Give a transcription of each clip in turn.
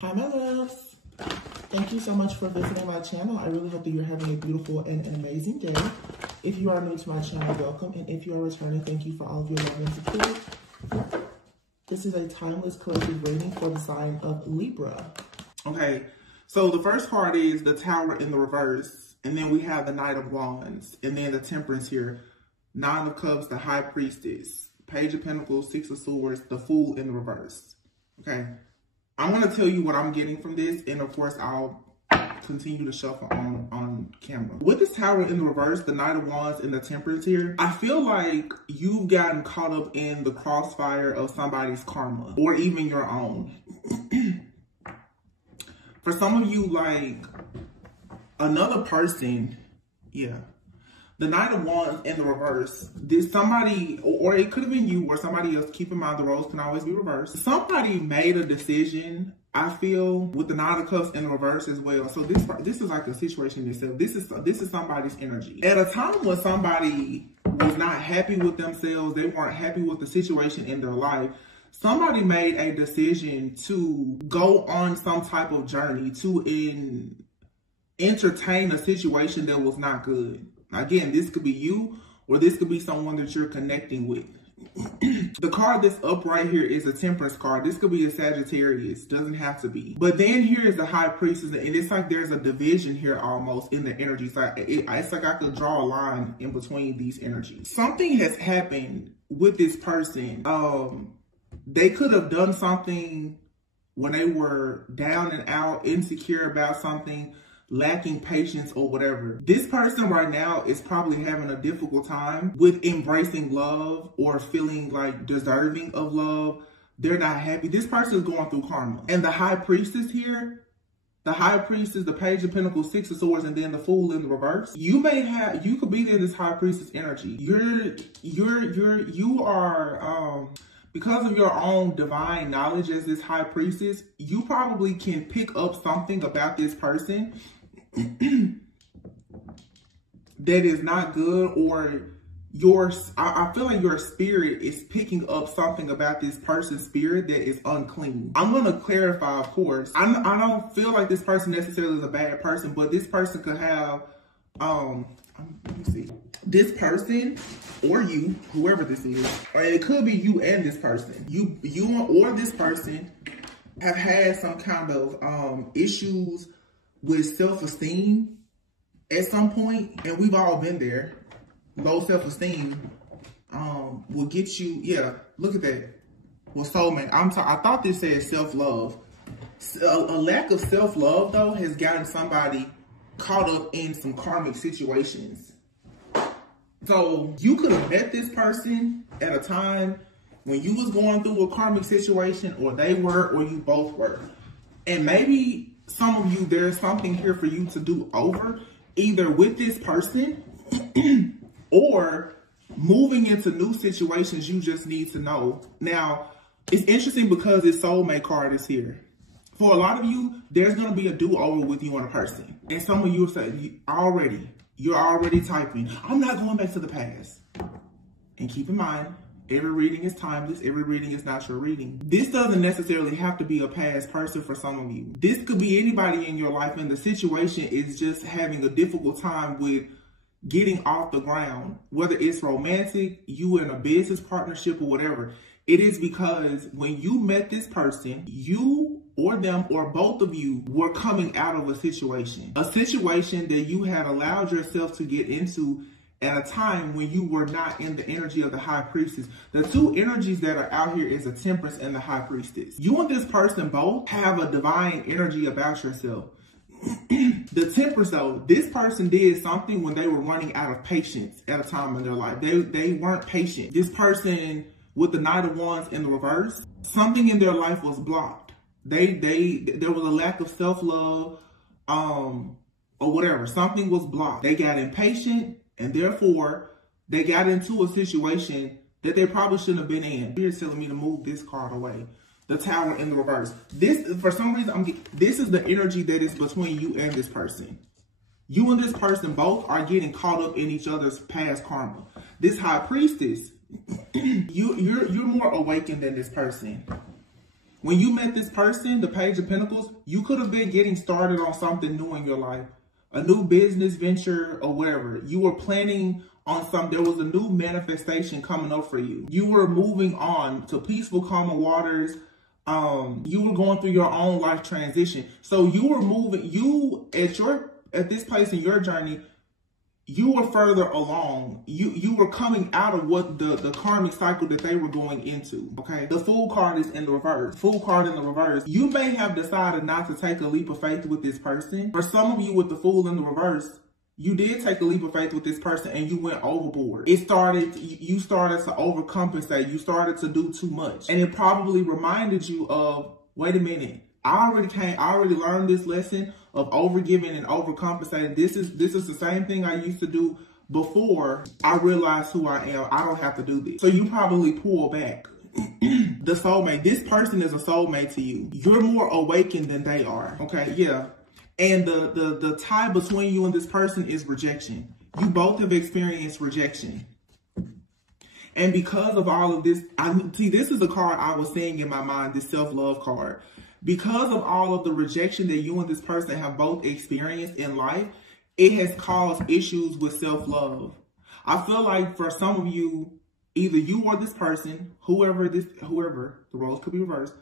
Hi my loves, thank you so much for visiting my channel. I really hope that you're having a beautiful and an amazing day. If you are new to my channel, welcome, and if you are returning, thank you for all of your love and support. This is a timeless collective reading for the sign of Libra. Okay, so the first part is the Tower in the reverse, and then we have the Knight of Wands, and then the Temperance here, Nine of Cups, the High Priestess, Page of Pentacles, Six of Swords, the Fool in the reverse. Okay. I want to tell you what I'm getting from this, and of course, I'll continue to shuffle on camera. With this Tower in the reverse, the Knight of Wands and the Temperance here, I feel like you've gotten caught up in the crossfire of somebody's karma, or even your own. For some of you, like, another person, yeah. The Knight of Wands in the reverse, did somebody, or it could have been you or somebody else, keep in mind the roles can always be reversed. Somebody made a decision, I feel, with the Nine of Cups in the reverse as well. So this is like a situation in itself. This is somebody's energy. At a time when somebody was not happy with themselves, they weren't happy with the situation in their life, somebody made a decision to go on some type of journey to entertain a situation that was not good. Again, this could be you, or this could be someone that you're connecting with. The card that's up right here is a Temperance card. This could be a Sagittarius. Doesn't have to be. But then here is the High Priestess, and it's like there's a division here almost in the energies. It's like I could draw a line in between these energies. Something has happened with this person. They could have done something when they were down and out, insecure about something, lacking patience or whatever. This person right now is probably having a difficult time with embracing love or feeling like deserving of love. They're not happy. This person is going through karma. And the High Priestess here, the High Priestess, the Page of Pentacles, Six of Swords, and then the Fool in the reverse. You could be in this High Priestess energy. You are, because of your own divine knowledge as this High Priestess, you probably can pick up something about this person that is not good, or I feel like your spirit is picking up something about this person's spirit that is unclean. I'm going to clarify, of course. I don't feel like this person necessarily is a bad person, but this person could have, let me see. This person or you, whoever this is, or it could be you and this person. You or this person have had some kind of issues with self-esteem at some point, and we've all been there. Low self-esteem will get you, yeah, look at that. Well, soulmate, I thought this said self-love. A lack of self-love, though, has gotten somebody caught up in some karmic situations. So you could have met this person at a time when you was going through a karmic situation, or they were, or you both were. And maybe some of you, there's something here for you to do over, either with this person or moving into new situations you just need to know. Now, it's interesting because this soulmate card is here. For a lot of you, there's going to be a do-over with you and a person. And some of you will say, you're already typing, I'm not going back to the past. And keep in mind, every reading is timeless. Every reading is not your reading. This doesn't necessarily have to be a past person for some of you. This could be anybody in your life, and the situation is just having a difficult time with getting off the ground. Whether it's romantic, you in a business partnership, or whatever. It is because when you met this person, you or them or both of you were coming out of a situation that you had allowed yourself to get into at a time when you were not in the energy of the High Priestess. The two energies that are out here is the Temperance and the High Priestess. You and this person both have a divine energy about yourself. The Temperance, though, this person did something when they were running out of patience at a time in their life. They weren't patient. This person with the Knight of Wands in the reverse, something in their life was blocked. There was a lack of self-love, or whatever. Something was blocked. They got impatient, and therefore they got into a situation that they probably shouldn't have been in. Spirit's telling me to move this card away. The Tower in the reverse. This, for some reason, this is the energy that is between you and this person. You and this person both are getting caught up in each other's past karma. This High Priestess, you're more awakened than this person. When you met this person, the Page of Pentacles, you could have been getting started on something new in your life, a new business venture or whatever. You were planning on something. There was a new manifestation coming up for you. You were moving on to peaceful, calmer waters. You were going through your own life transition. So you were moving, at this place in your journey, you were further along. You were coming out of what the karmic cycle that they were going into, okay? The Fool card is in the reverse. Fool card in the reverse. You may have decided not to take a leap of faith with this person. For some of you with the Fool in the reverse, you did take a leap of faith with this person and you went overboard. You started to overcompensate. You started to do too much. And it probably reminded you of, wait a minute, I already learned this lesson of overgiving and overcompensating. This is the same thing I used to do before I realized who I am. I don't have to do this. So you probably pull back. The soulmate. This person is a soulmate to you. You're more awakened than they are. Okay, yeah. And the tie between you and this person is rejection. You both have experienced rejection. And because of all of this, this is a card I was seeing in my mind, this self-love card. Because of all of the rejection that you and this person have both experienced in life, it has caused issues with self-love. I feel like for some of you, either you or this person, whoever, the roles could be reversed,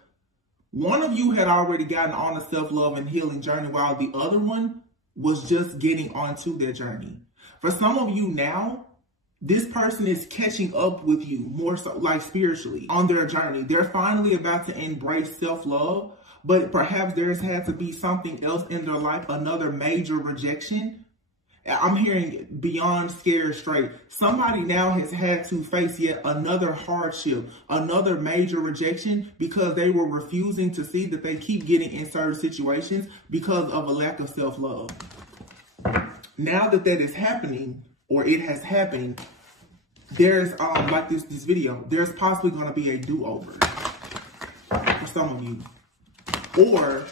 one of you had already gotten on a self-love and healing journey while the other one was just getting onto their journey. For some of you now, this person is catching up with you more so, like spiritually, on their journey. They're finally about to embrace self-love, but perhaps there's had to be something else in their life, another major rejection. I'm hearing beyond scared straight. Somebody now has had to face yet another hardship, another major rejection because they were refusing to see that they keep getting in certain situations because of a lack of self-love. Now that is happening, or it has happened, there's, like this video, there's possibly going to be a do-over for some of you. Or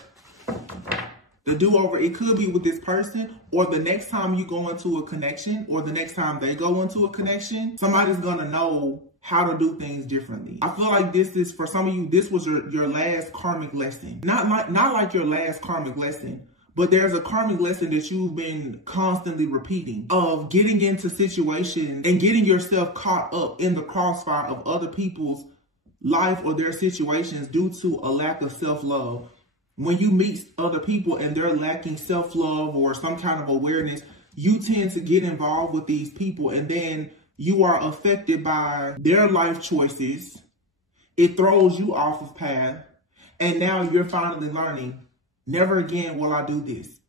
the do-over, it could be with this person, or the next time you go into a connection, or the next time they go into a connection, somebody's going to know how to do things differently. I feel like this is, for some of you, this was your last karmic lesson. Not like your last karmic lesson, but there's a karmic lesson that you've been constantly repeating of getting into situations and getting yourself caught up in the crossfire of other people's life or their situations due to a lack of self-love. When you meet other people and they're lacking self-love or some kind of awareness, you tend to get involved with these people and then you are affected by their life choices. It throws you off of path. And now you're finally learning, never again will I do this.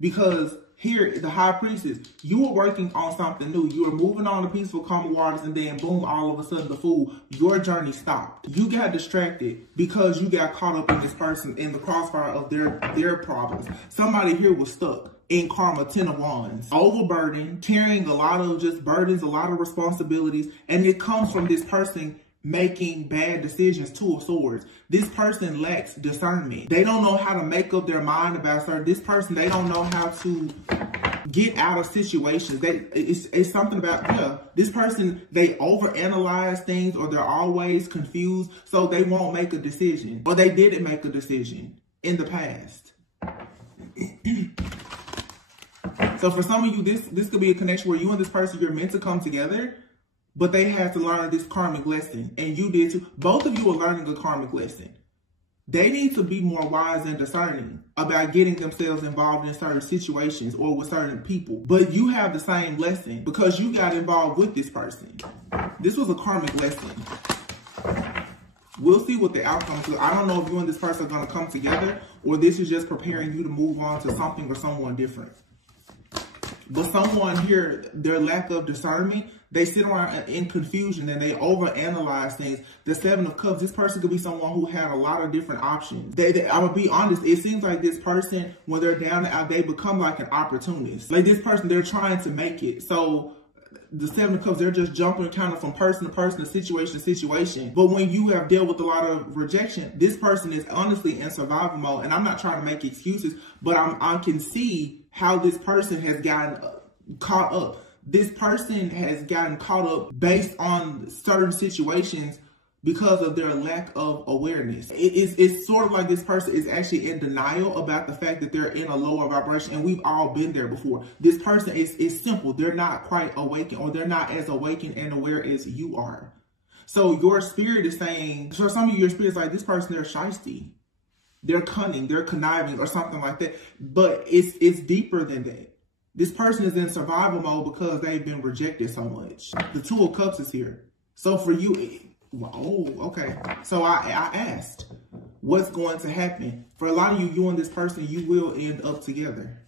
Because here, the High Priestess, you were working on something new. You were moving on to peaceful, calm waters, and then boom, all of a sudden, the Fool, your journey stopped. You got distracted because you got caught up in this person, in the crossfire of their problems. Somebody here was stuck in karma, 10 of Wands, overburdened, carrying a lot of just burdens, a lot of responsibilities, and it comes from this person making bad decisions, 2 of Swords. This person lacks discernment. They don't know how to make up their mind about certain. This person, they don't know how to get out of situations. It's something about, this person, they overanalyze things, or they're always confused, so they won't make a decision, or they didn't make a decision in the past. So for some of you, this could be a connection where you and this person, you're meant to come together, but they had to learn this karmic lesson, and you did too. Both of you are learning a karmic lesson. They need to be more wise and discerning about getting themselves involved in certain situations or with certain people. But you have the same lesson because you got involved with this person. This was a karmic lesson. We'll see what the outcome is. I don't know if you and this person are going to come together, or this is just preparing you to move on to something or someone different. But someone here, their lack of discernment, they sit around in confusion and they overanalyze things. The 7 of Cups, this person could be someone who had a lot of different options. I'm going to be honest, it seems like this person, when they're down and out, they become like an opportunist. Like this person, they're trying to make it. So the 7 of Cups, they're just jumping kind of from person to person, situation to situation. But when you have dealt with a lot of rejection, this person is honestly in survival mode. And I'm not trying to make excuses, but I can see how this person has gotten caught up. This person has gotten caught up based on certain situations because of their lack of awareness. It's sort of like this person is actually in denial about the fact that they're in a lower vibration, and we've all been there before. This person is simple. They're not quite awakened, or they're not as awakened and aware as you are. So your spirit is saying, so some of your spirit is like, this person, they're shiesty, they're cunning, they're conniving, or something like that. But it's deeper than that. This person is in survival mode because they've been rejected so much. The Two of Cups is here. So for you, oh, okay. So I asked, what's going to happen? For a lot of you, you and this person, you will end up together.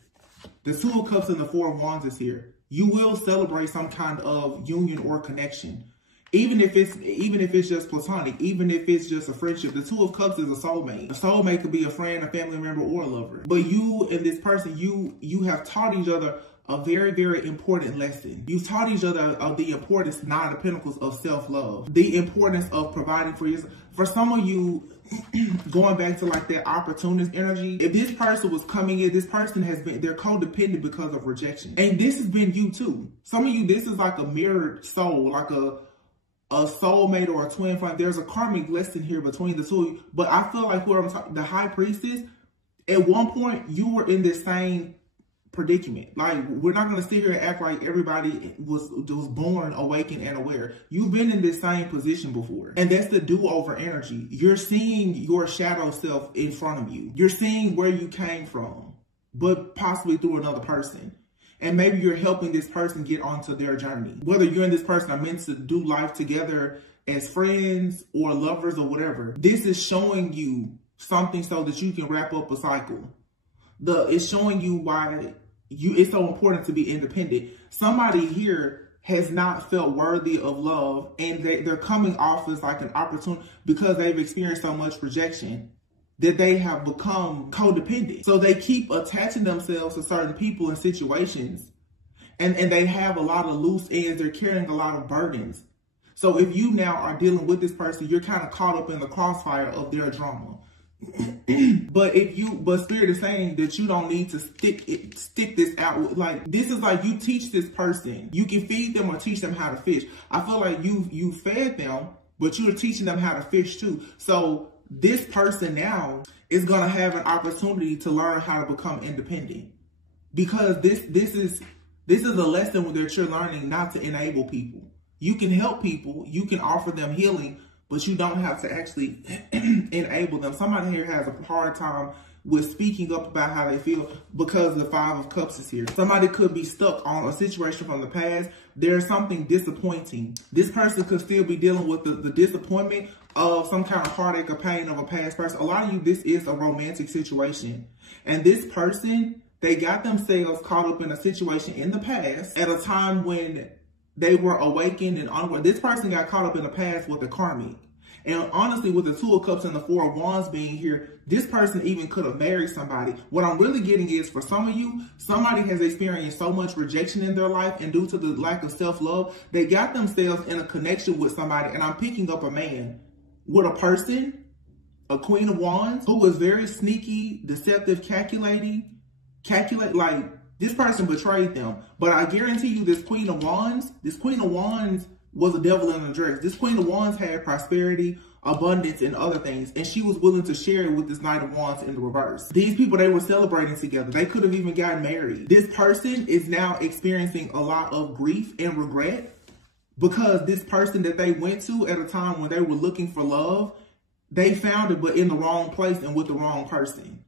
The Two of Cups and the Four of Wands is here. You will celebrate some kind of union or connection. Even if it's just platonic, even if it's just a friendship. The Two of Cups is a soulmate. A soulmate could be a friend, a family member, or a lover. But you and this person, you have taught each other a very, very important lesson. You've taught each other of the importance, Nine of Pentacles, of self-love. The importance of providing for yourself. For some of you, going back to like that opportunist energy, if this person was coming in, this person has been, they're codependent because of rejection. And this has been you too. Some of you, this is like a mirrored soul, like a soulmate or a twin flame. There's a karmic lesson here between the two of you. But I feel like whoever I'm talking, the High Priestess, at one point you were in this same predicament. Like, we're not going to sit here and act like everybody was born awakened and aware. You've been in this same position before. And that's the do-over energy. You're seeing your shadow self in front of you. You're seeing where you came from, but possibly through another person. And maybe you're helping this person get onto their journey. Whether you and this person are meant to do life together as friends or lovers or whatever, this is showing you something so that you can wrap up a cycle. It's showing you why it's so important to be independent. Somebody here has not felt worthy of love, and they're coming off as like an opportunity because they've experienced so much rejection that they have become codependent. So they keep attaching themselves to certain people and situations, and they have a lot of loose ends. They're carrying a lot of burdens. So if you now are dealing with this person, you're kind of caught up in the crossfire of their drama. But Spirit is saying that you don't need to stick this out. Like, this is like, you teach this person. You can feed them or teach them how to fish. I feel like you fed them, but you're teaching them how to fish too. So this person now is going to have an opportunity to learn how to become independent, because this is a lesson that you're learning not to enable people. You can help people, you can offer them healing, but you don't have to actually enable them. Somebody here has a hard time with speaking up about how they feel because the Five of Cups is here. Somebody could be stuck on a situation from the past. There's something disappointing. This person could still be dealing with the disappointment of some kind of heartache or pain of a past person. A lot of you, this is a romantic situation. And this person, they got themselves caught up in a situation in the past at a time when they were awakened and onward. This person got caught up in the past with the karmic. And honestly, with the Two of Cups and the Four of Wands being here, this person even could have married somebody. What I'm really getting is, for some of you, somebody has experienced so much rejection in their life, and due to the lack of self-love, they got themselves in a connection with somebody. And I'm picking up a man with a person, a Queen of Wands, who was very sneaky, deceptive, like, this person betrayed them. But I guarantee you, this Queen of Wands was a devil in a dress. This Queen of Wands had prosperity, abundance, and other things, and she was willing to share it with this Knight of Wands in the reverse. These people, they were celebrating together. They could have even gotten married. This person is now experiencing a lot of grief and regret because this person that they went to at a time when they were looking for love, they found it, but in the wrong place and with the wrong person.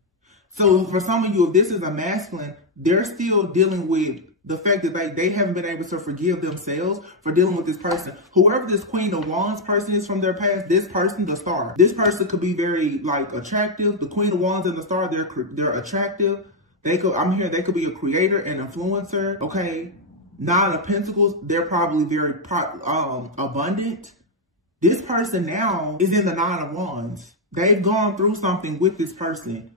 So for some of you, if this is a masculine, they're still dealing with the fact that they haven't been able to forgive themselves for dealing with this person. Whoever this Queen of Wands person is from their past, this person, the Star, this person could be very, like, attractive. The Queen of Wands and the Star, they're attractive. They could be a creator and influencer. Okay. Nine of Pentacles, they're probably very abundant. This person now is in the Nine of Wands. They've gone through something with this person.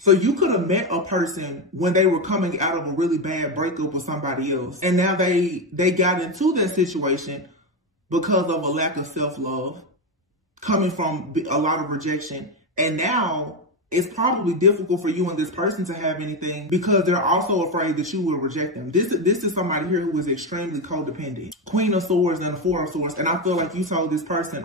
So you could have met a person when they were coming out of a really bad breakup with somebody else. And now they got into that situation because of a lack of self-love, coming from a lot of rejection. And now it's probably difficult for you and this person to have anything because they're also afraid that you will reject them. This is somebody here who is extremely codependent. Queen of Swords and the Four of Swords. And I feel like you told this person,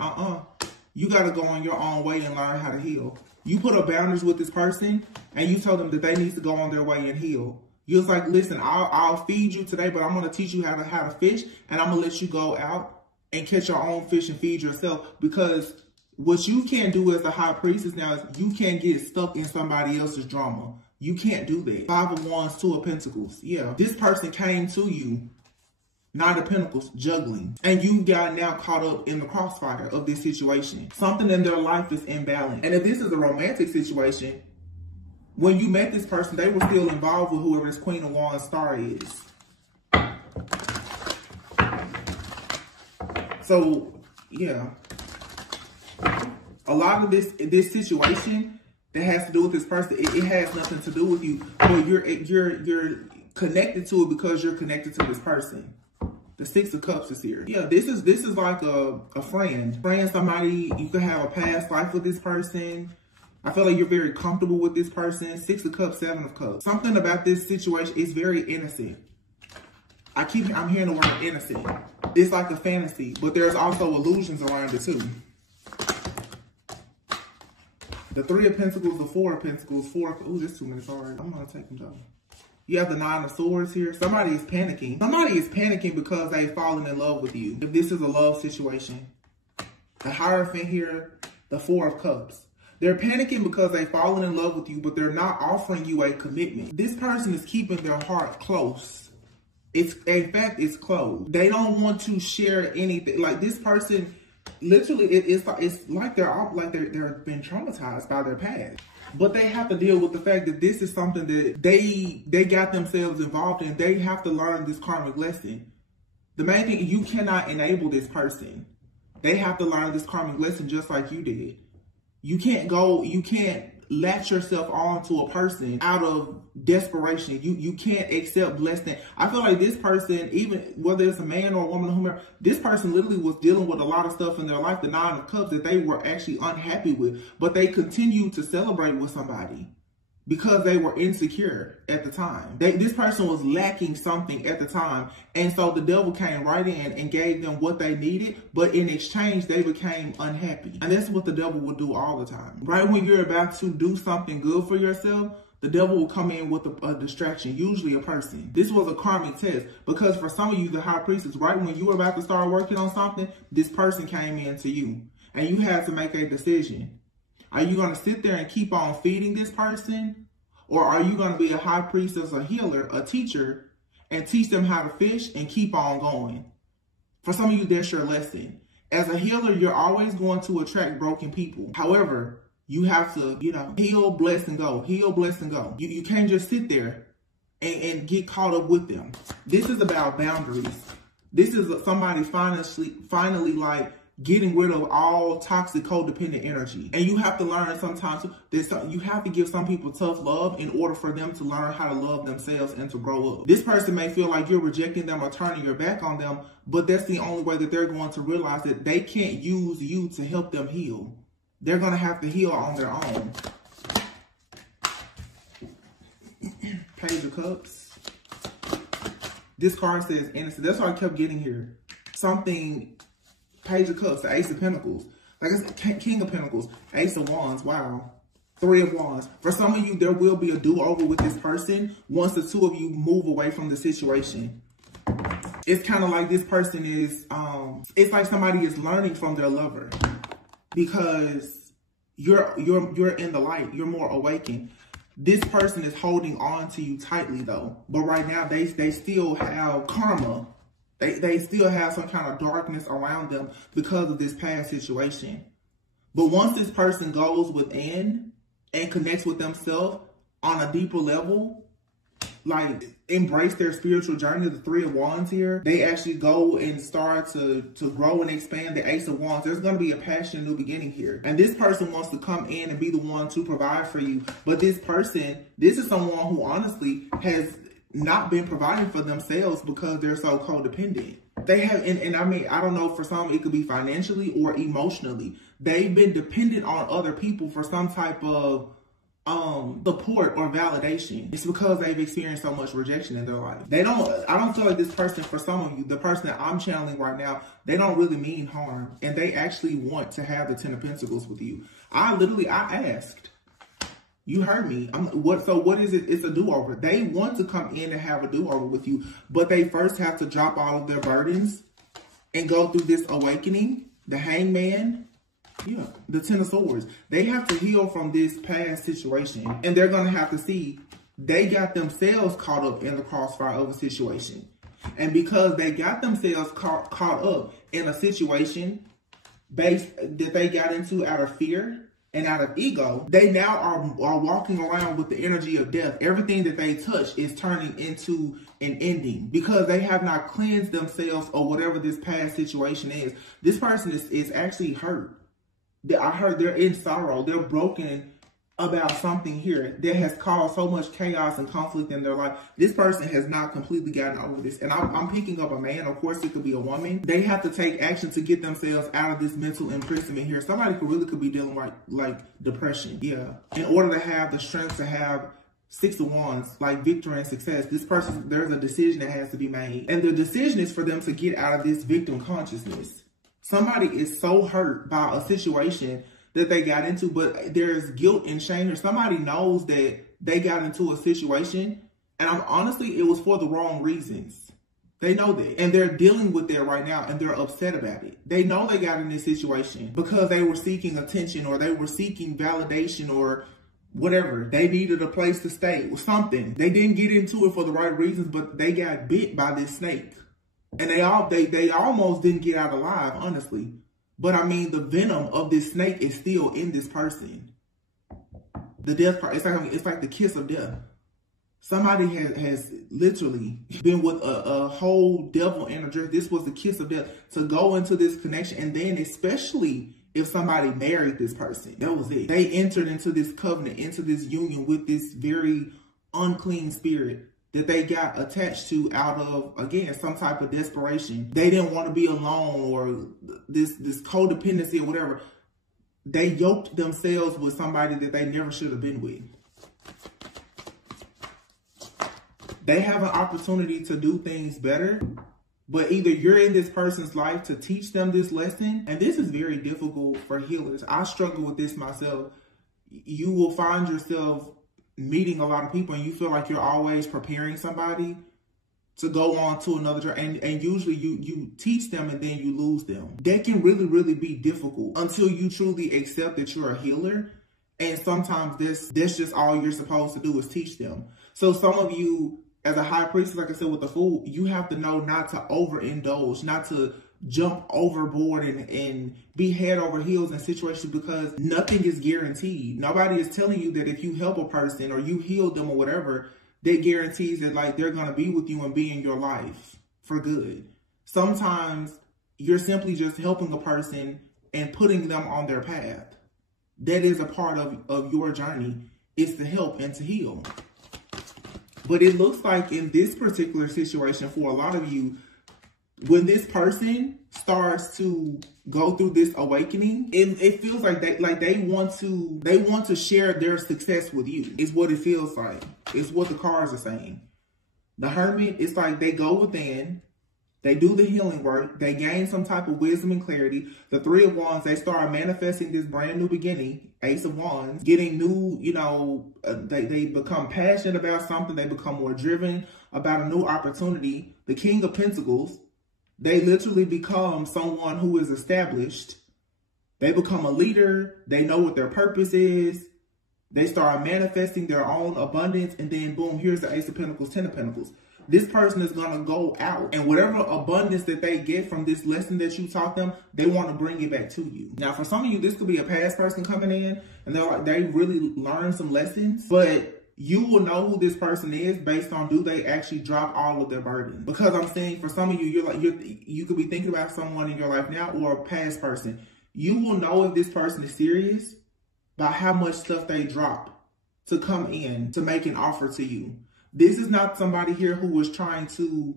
you got to go on your own way and learn how to heal. You put up boundaries with this person and you told them that they need to go on their way and heal. You was like, listen, I'll feed you today, but I'm going to teach you how to fish, and I'm going to let you go out and catch your own fish and feed yourself, because what you can't do as a high priestess now is you can't get stuck in somebody else's drama. You can't do that. Five of Wands, Two of Pentacles. Yeah, this person came to you, Nine of Pentacles, juggling. And you got now caught up in the crossfire of this situation. Something in their life is imbalanced. And if this is a romantic situation, when you met this person, they were still involved with whoever this Queen of Wands star is. So, yeah. A lot of this situation that has to do with this person, it has nothing to do with you, but you're connected to it because you're connected to this person. The Six of Cups is here. Yeah, this is like a friend, somebody you could have a past life with this person. I feel like you're very comfortable with this person. Six of Cups, Seven of Cups. Something about this situation is very innocent. I'm hearing the word innocent. It's like a fantasy, but there's also illusions around it too. The Three of Pentacles, the Four of Pentacles, ooh, there's too many, sorry. I'm gonna take them down. You have the Nine of Swords here. Somebody is panicking. Somebody is panicking because they've fallen in love with you. If this is a love situation. The Hierophant here, the Four of Cups. They're panicking because they've fallen in love with you, but they're not offering you a commitment. This person is keeping their heart close. In fact, it's closed. They don't want to share anything. Like this person, literally, it's like they're been traumatized by their past. But they have to deal with the fact that this is something that they got themselves involved in. They have to learn this karmic lesson. The main thing, you cannot enable this person. They have to learn this karmic lesson just like you did. You can't latch yourself on to a person out of desperation. You can't accept less than. I feel like this person, even whether it's a man or a woman or whomever, this person literally was dealing with a lot of stuff in their life, the Nine of Cups, that they were actually unhappy with, but they continued to celebrate with somebody because they were insecure at the time. This person was lacking something at the time, and so the devil came right in and gave them what they needed, but in exchange, they became unhappy. And that's what the devil will do all the time. Right when you're about to do something good for yourself, the devil will come in with a distraction, usually a person. This was a karmic test, because for some of you, the high priestess, right when you were about to start working on something, this person came into you, and you had to make a decision. Are you going to sit there and keep on feeding this person? Or are you going to be a high priestess, a healer, a teacher, and teach them how to fish and keep on going? For some of you, that's your lesson. As a healer, you're always going to attract broken people. However, you have to, heal, bless, and go. Heal, bless, and go. You can't just sit there and get caught up with them. This is about boundaries. This is somebody finally like, getting rid of all toxic codependent energy. And you have to learn sometimes that you have to give some people tough love in order for them to learn how to love themselves and to grow up. This person may feel like you're rejecting them or turning your back on them, but that's the only way that they're going to realize that they can't use you to help them heal. They're going to have to heal on their own. Page of Cups. This card says innocent. That's what I kept getting here. Something. Page of Cups, the Ace of Pentacles. Like I said, King of Pentacles, Ace of Wands, wow. Three of Wands. For some of you, there will be a do-over with this person once the two of you move away from the situation. It's kind of like this person is, it's like somebody is learning from their lover. Because you're in the light, you're more awakened. This person is holding on to you tightly though. But right now, they still have karma. They still have some kind of darkness around them because of this past situation. But once this person goes within and connects with themselves on a deeper level, like embrace their spiritual journey, the Three of Wands here, they actually go and start to grow and expand, the Ace of Wands. There's going to be a passionate new beginning here. And this person wants to come in and be the one to provide for you. But this is someone who honestly has not been providing for themselves because they're so codependent. They have, and I mean, I don't know, for some, it could be financially or emotionally. They've been dependent on other people for some type of support or validation. It's because they've experienced so much rejection in their life. I don't feel like this person, for some of you, the person that I'm channeling right now, they don't really mean harm, and they actually want to have the 10 of Pentacles with you. I asked, you heard me. So what is it? It's a do-over. They want to come in and have a do-over with you, but they first have to drop all of their burdens and go through this awakening. The Hangman, yeah, the 10 of Swords. They have to heal from this past situation, and they're going to have to see they got themselves caught up in the crossfire of a situation. And because they got themselves caught up in a situation that they got into out of fear and out of ego, they now are walking around with the energy of death. Everything that they touch is turning into an ending because they have not cleansed themselves or whatever this past situation is. This person is actually hurt. I heard they're in sorrow. They're broken about something here that has caused so much chaos and conflict in their life. This person has not completely gotten over this. And I'm picking up a man. Of course, it could be a woman. They have to take action to get themselves out of this mental imprisonment here. Somebody could be dealing with like depression. Yeah. In order to have the strength to have 6 of Wands, like victory and success, this person, there's a decision that has to be made. And the decision is for them to get out of this victim consciousness. Somebody is so hurt by a situation that they got into, but there's guilt and shame here. Somebody knows that they got into a situation, and honestly, it was for the wrong reasons. They know that, and they're dealing with that right now, and they're upset about it. They know they got in this situation because they were seeking attention, or they were seeking validation, or whatever. They needed a place to stay or something. They didn't get into it for the right reasons, but they got bit by this snake. And they almost didn't get out alive, honestly. But I mean, the venom of this snake is still in this person. The death part, it's like the kiss of death. Somebody has literally been with a whole devil energy. This was the kiss of death to go into this connection. And then especially if somebody married this person, that was it. They entered into this covenant, into this union with this very unclean spirit that they got attached to out of, again, some type of desperation. They didn't want to be alone, or this codependency or whatever. They yoked themselves with somebody that they never should have been with. They have an opportunity to do things better, but either you're in this person's life to teach them this lesson, and this is very difficult for healers. I struggle with this myself. You will find yourself meeting a lot of people and you feel like you're always preparing somebody to go on to another journey, and usually you teach them and then you lose them. That can really, really be difficult until you truly accept that you're a healer. And sometimes that's just all you're supposed to do is teach them. So some of you, as a high priestess, like I said with the Fool, you have to know not to overindulge, not to jump overboard and be head over heels in situations, because nothing is guaranteed. Nobody is telling you that if you help a person or you heal them or whatever, that guarantees that like they're going to be with you and be in your life for good. Sometimes you're simply just helping a person and putting them on their path. That is a part of your journey, is to help and to heal. But it looks like in this particular situation for a lot of you, when this person starts to go through this awakening, it feels like they want to share their success with you. It's what it feels like. It's what the cards are saying. The Hermit, it's like they go within, they do the healing work, they gain some type of wisdom and clarity. The Three of Wands, they start manifesting this brand new beginning. Ace of Wands, getting new, they become passionate about something. They become more driven about a new opportunity. The King of Pentacles, they literally become someone who is established. They become a leader. They know what their purpose is. They start manifesting their own abundance. And then boom, here's the Ace of Pentacles, 10 of Pentacles. This person is going to go out, and whatever abundance that they get from this lesson that you taught them, they want to bring it back to you. Now, for some of you, this could be a past person coming in, and they really learned some lessons, but you will know who this person is based on, do they actually drop all of their burden? Because I'm saying for some of you, you could be thinking about someone in your life now or a past person. You will know if this person is serious by how much stuff they drop to come in to make an offer to you. This is not somebody here who was trying to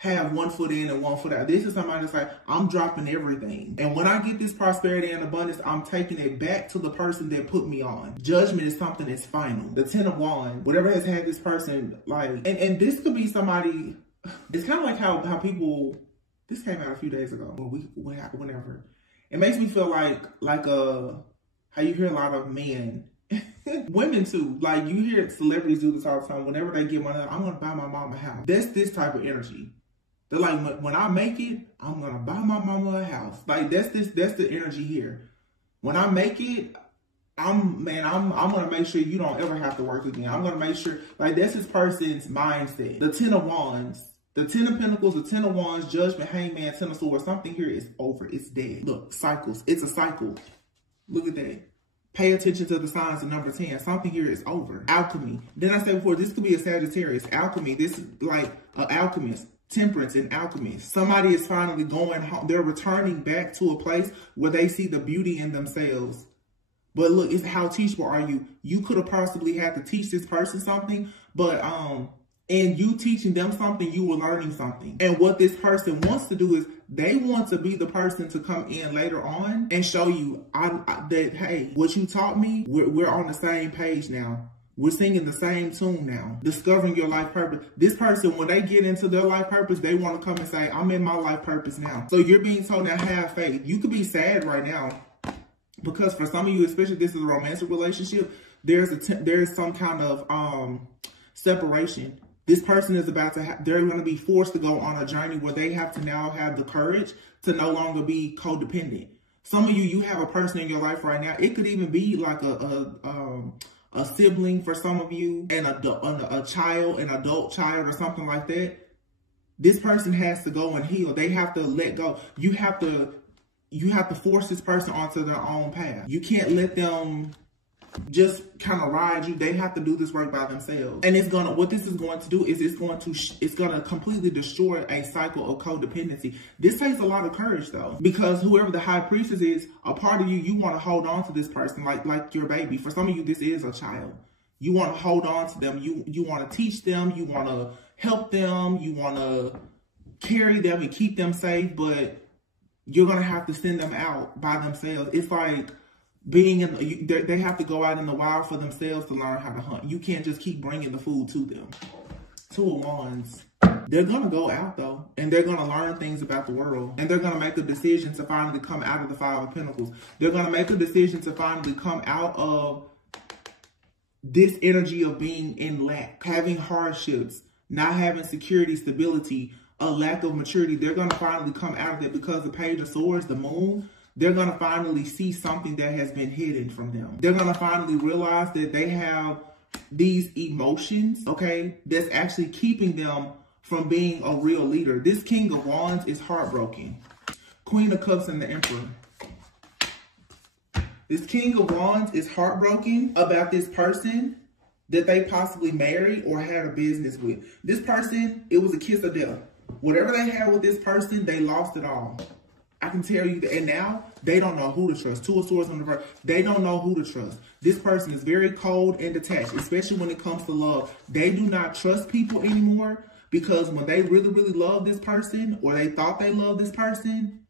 have one foot in and one foot out. This is somebody that's like, I'm dropping everything. And when I get this prosperity and abundance, I'm taking it back to the person that put me on. Judgment is something that's final. The 10 of Wands, whatever has had this person, like, and this could be somebody, it's kind of like how people, this came out a few days ago, whenever. It makes me feel like how you hear a lot of men, women too, like you hear celebrities do this all the time. Whenever they get money, I'm gonna buy my mama a house. That's this type of energy. They're like, when I make it, I'm gonna buy my mama a house. Like that's the energy here. When I make it, I'm gonna make sure you don't ever have to work again. I'm gonna make sure, like that's this person's mindset. The 10 of Wands, the 10 of Pentacles, the 10 of Wands, Judgment, Hangman, 10 of Swords. Something here is over. It's dead. Look, cycles. It's a cycle. Look at that. Pay attention to the signs of number 10. Something here is over. Alchemy. Then I said before, this could be a Sagittarius. Alchemy. This is like an alchemist. Temperance and alchemy. Somebody is finally going home. They're returning back to a place where they see the beauty in themselves. But look, it's how teachable are you? You could have possibly had to teach this person something, but and you teaching them something, you were learning something. And what this person wants to do is they want to be the person to come in later on and show you that, hey, what you taught me, we're on the same page now. We're singing the same tune now. Discovering your life purpose. This person, when they get into their life purpose, they want to come and say, I'm in my life purpose now. So you're being told now, have faith. You could be sad right now because for some of you, especially if this is a romantic relationship, there's some kind of separation. This person is about to they're going to be forced to go on a journey where they have to now have the courage to no longer be codependent. Some of you have a person in your life right now. It could even be like a sibling for some of you, and a child, an adult child or something like that. This person has to go and heal. They have to let go. You have to force this person onto their own path. You can't let them just kind of ride you. They have to do this work by themselves. And what this is going to do is it's going to completely destroy a cycle of codependency. This takes a lot of courage though, because whoever the high priestess is, a part of you want to hold on to this person like your baby. For some of you, this is a child. You want to hold on to them. You want to teach them. You want to help them. You want to carry them and keep them safe, but you're going to have to send them out by themselves. It's like they have to go out in the wild for themselves to learn how to hunt. You can't just keep bringing the food to them. 2 of Wands. They're going to go out though, and they're going to learn things about the world, and they're going to make a decision to finally come out of the 5 of Pentacles. They're going to make a decision to finally come out of this energy of being in lack, having hardships, not having security, stability, a lack of maturity. They're going to finally come out of it because the Page of Swords, the moon, they're going to finally see something that has been hidden from them. They're going to finally realize that they have these emotions, okay, that's actually keeping them from being a real leader. This King of Wands is heartbroken. Queen of Cups and the Emperor. This King of Wands is heartbroken about this person that they possibly married or had a business with. This person, it was a kiss of death. Whatever they had with this person, they lost it all. I can tell you that, and now they don't know who to trust. 2 of Swords on the reverse. They don't know who to trust. This person is very cold and detached, especially when it comes to love. They do not trust people anymore because when they really, really love this person, or they thought they loved this person,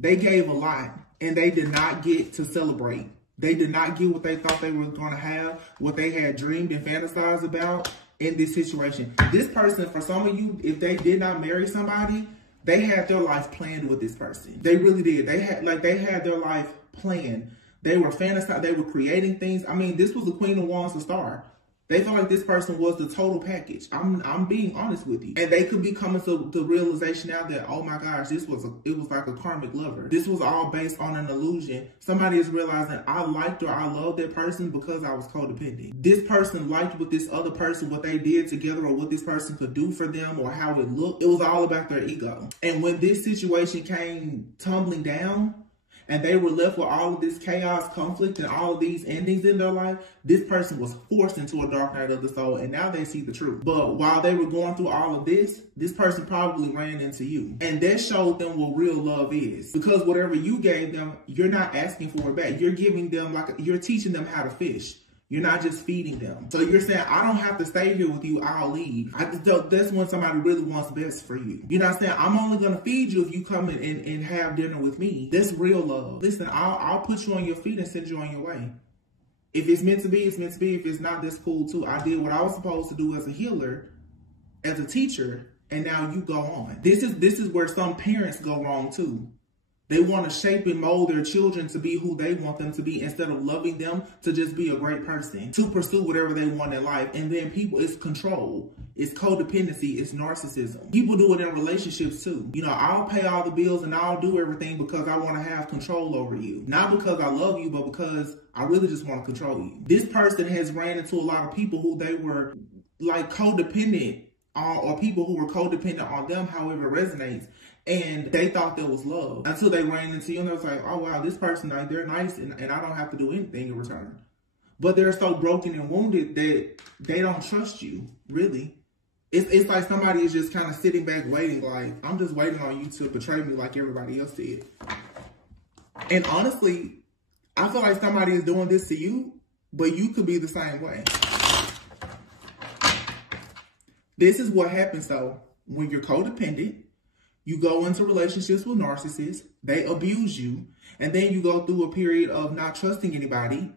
they gave a lot and they did not get to celebrate. They did not get what they thought they were going to have, what they had dreamed and fantasized about in this situation. This person, for some of you, if they did not marry somebody, they had their life planned with this person. They really did. They had their life planned. They were fantasizing. They were creating things. I mean, this was the Queen of Wands to start. They felt like this person was the total package. I'm being honest with you. And they could be coming to the realization now that, oh my gosh, it was like a karmic lover. This was all based on an illusion. Somebody is realizing I liked or I loved that person because I was codependent. This person liked what this other person, what they did together, or what this person could do for them, or how it looked. It was all about their ego. And when this situation came tumbling down, and they were left with all of this chaos, conflict, and all of these endings in their life, this person was forced into a dark night of the soul, and now they see the truth. But while they were going through all of this person probably ran into you. And that showed them what real love is. Because whatever you gave them, you're not asking for it back. You're giving them, you're teaching them how to fish. You're not just feeding them. So you're saying, I don't have to stay here with you, I'll leave. That's when somebody really wants best for you. You're not saying, I'm only gonna feed you if you come in and have dinner with me. That's real love. Listen, I'll put you on your feet and send you on your way. If it's meant to be, it's meant to be. If it's not, that's cool too. I did what I was supposed to do as a healer, as a teacher, and now you go on. This is where some parents go wrong too. They want to shape and mold their children to be who they want them to be instead of loving them to just be a great person, to pursue whatever they want in life. And then people, it's control, it's codependency, it's narcissism. People do it in relationships too. You know, I'll pay all the bills and I'll do everything because I want to have control over you. Not because I love you, but because I really just want to control you. This person has ran into a lot of people who they were like codependent on, or people who were codependent on them, however it resonates. And they thought that was love until they ran into you and they was like, oh wow, this person, like, they're nice and I don't have to do anything in return. But they're so broken and wounded that they don't trust you, really. It's like somebody is just kind of sitting back waiting, like, I'm just waiting on you to betray me like everybody else did. And honestly, I feel like somebody is doing this to you, but you could be the same way. This is what happens though, when you're codependent. You go into relationships with narcissists, they abuse you, and then you go through a period of not trusting anybody,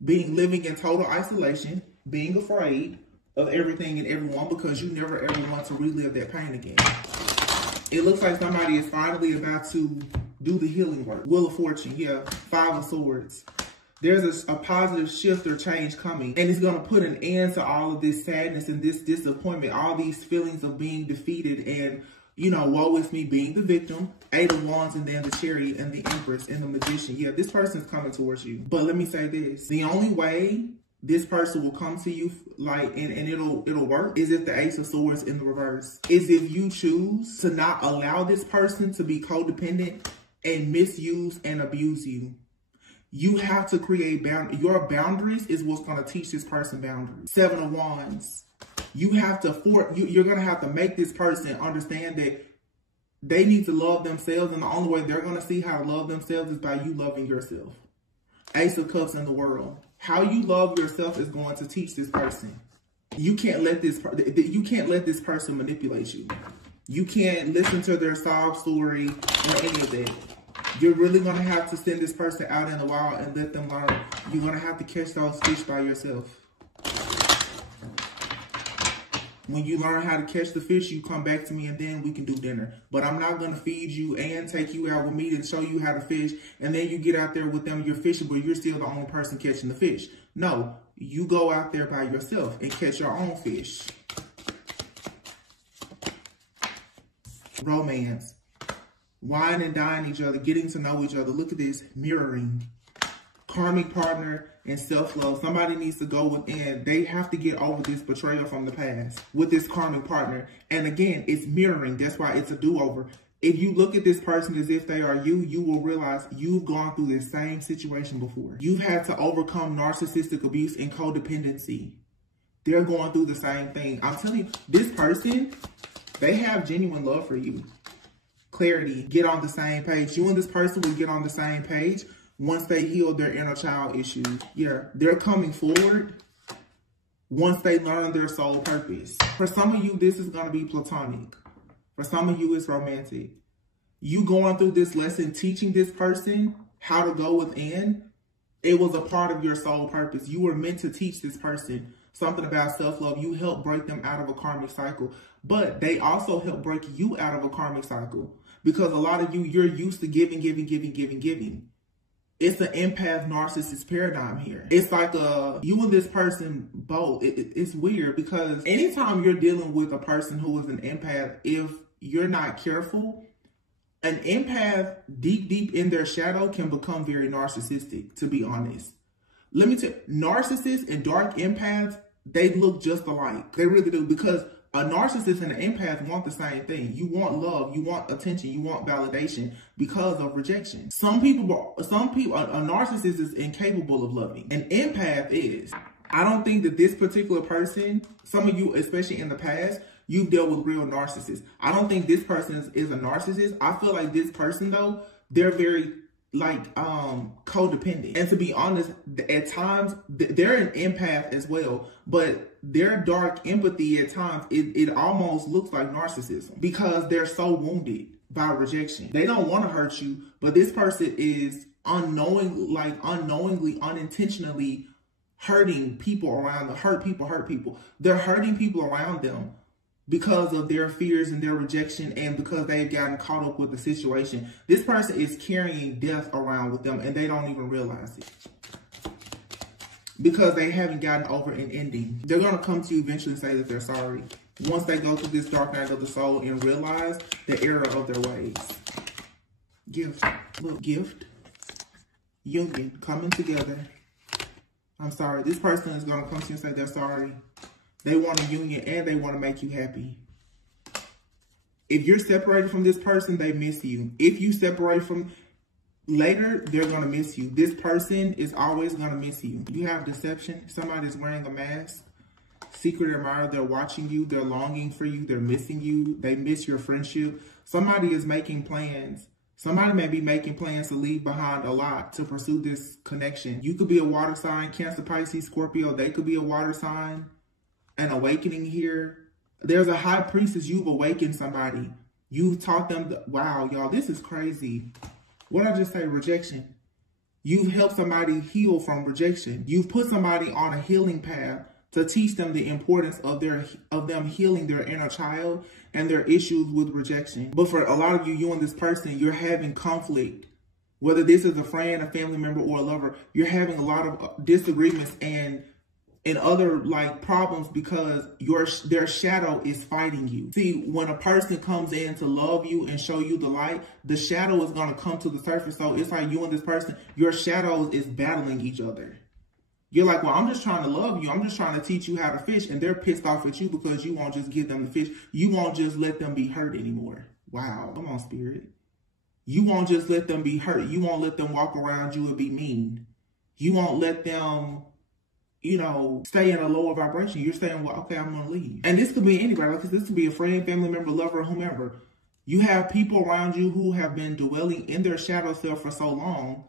living in total isolation, being afraid of everything and everyone because you never ever want to relive that pain again. It looks like somebody is finally about to do the healing work. Wheel of Fortune, yeah, 5 of Swords. There's a positive shift or change coming, and it's going to put an end to all of this sadness and this disappointment, all these feelings of being defeated and, you know, woe is me, being the victim, 8 of Wands, and then the Chariot and the Empress and the Magician. Yeah, this person's coming towards you. But let me say this. The only way this person will come to you, like, and it'll work, is if the Ace of Swords in the reverse. Is if you choose to not allow this person to be codependent and misuse and abuse you. You have to create boundaries. Your boundaries is what's going to teach this person boundaries. 7 of Wands. You have to you're going to have to make this person understand that they need to love themselves, and the only way they're going to see how to love themselves is by you loving yourself. Ace of Cups in the world. How you love yourself is going to teach this person. You can't let this person manipulate you. You can't listen to their sob story or any of that. You're really going to have to send this person out in the wild and let them learn. You're going to have to catch those fish by yourself. When you learn how to catch the fish, you come back to me and then we can do dinner. But I'm not going to feed you and take you out with me and show you how to fish. And then you get out there with them, you're fishing, but you're still the only person catching the fish. No, you go out there by yourself and catch your own fish. Romance. Wine and dine each other, getting to know each other. Look at this, mirroring. Karmic partner and self-love. Somebody needs to go within. They have to get over this betrayal from the past with this karmic partner. And again, it's mirroring. That's why it's a do-over. If you look at this person as if they are you, you will realize you've gone through this same situation before. You've had to overcome narcissistic abuse and codependency. They're going through the same thing. I'm telling you, this person, they have genuine love for you. Clarity, get on the same page. You and this person will get on the same page once they heal their inner child issues. Yeah, they're coming forward once they learn their soul purpose. For some of you, this is going to be platonic. For some of you, it's romantic. You going through this lesson, teaching this person how to go within, it was a part of your soul purpose. You were meant to teach this person something about self-love. You helped break them out of a karmic cycle. But they also help break you out of a karmic cycle. Because a lot of you, you're used to giving. It's an empath narcissist paradigm here. It's like you and this person both. It's weird because anytime you're dealing with a person who is an empath, if you're not careful, an empath deep in their shadow can become very narcissistic, to be honest. Let me tell you, narcissists and dark empaths, they look just alike. They really do, because a narcissist and an empath want the same thing. You want love, you want attention, you want validation because of rejection. Some people, a narcissist is incapable of loving. An empath is. I don't think that this particular person, some of you, especially in the past, you've dealt with real narcissists. I don't think this person is a narcissist. I feel like this person, though, they're very like codependent. And to be honest, at times they're an empath as well, but their dark empathy at times, it almost looks like narcissism because they're so wounded by rejection. They don't want to hurt you, but this person is unknowingly, unintentionally hurting people around them. Hurt people. They're hurting people around them because of their fears and their rejection, and because they've gotten caught up with the situation. This person is carrying death around with them, and they don't even realize it because they haven't gotten over an ending. They're going to come to you eventually and say that they're sorry once they go through this dark night of the soul and realize the error of their ways. Gift. Look, gift. Union. Coming together. I'm sorry. This person is going to come to you and say they're sorry. They want a union and they want to make you happy. If you're separated from this person, they miss you. If you separate from later, they're going to miss you. This person is always going to miss you. You have deception. Somebody's wearing a mask. Secret admirer, they're watching you. They're longing for you. They're missing you. They miss your friendship. Somebody is making plans. Somebody may be making plans to leave behind a lot to pursue this connection. You could be a water sign, Cancer, Pisces, Scorpio. They could be a water sign. An awakening here. There's a high priestess. You've awakened somebody. You've taught them. Wow, y'all, this is crazy. What did I just say? Rejection. You've helped somebody heal from rejection. You've put somebody on a healing path to teach them the importance of them healing their inner child and their issues with rejection. But for a lot of you, you and this person, you're having conflict. Whether this is a friend, a family member, or a lover, you're having a lot of disagreements and other like problems because their shadow is fighting you. See, when a person comes in to love you and show you the light, the shadow is going to come to the surface. So it's like you and this person, your shadows is battling each other. You're like, well, I'm just trying to love you. I'm just trying to teach you how to fish. And they're pissed off at you because you won't just give them the fish. You won't just let them be hurt anymore. Wow. Come on, spirit. You won't just let them be hurt. You won't let them walk around you and be mean. You won't let them, you know, stay in a lower vibration. You're saying, well, okay, I'm going to leave. And this could be anybody. Like, this could be a friend, family member, lover, whomever. You have people around you who have been dwelling in their shadow self for so long.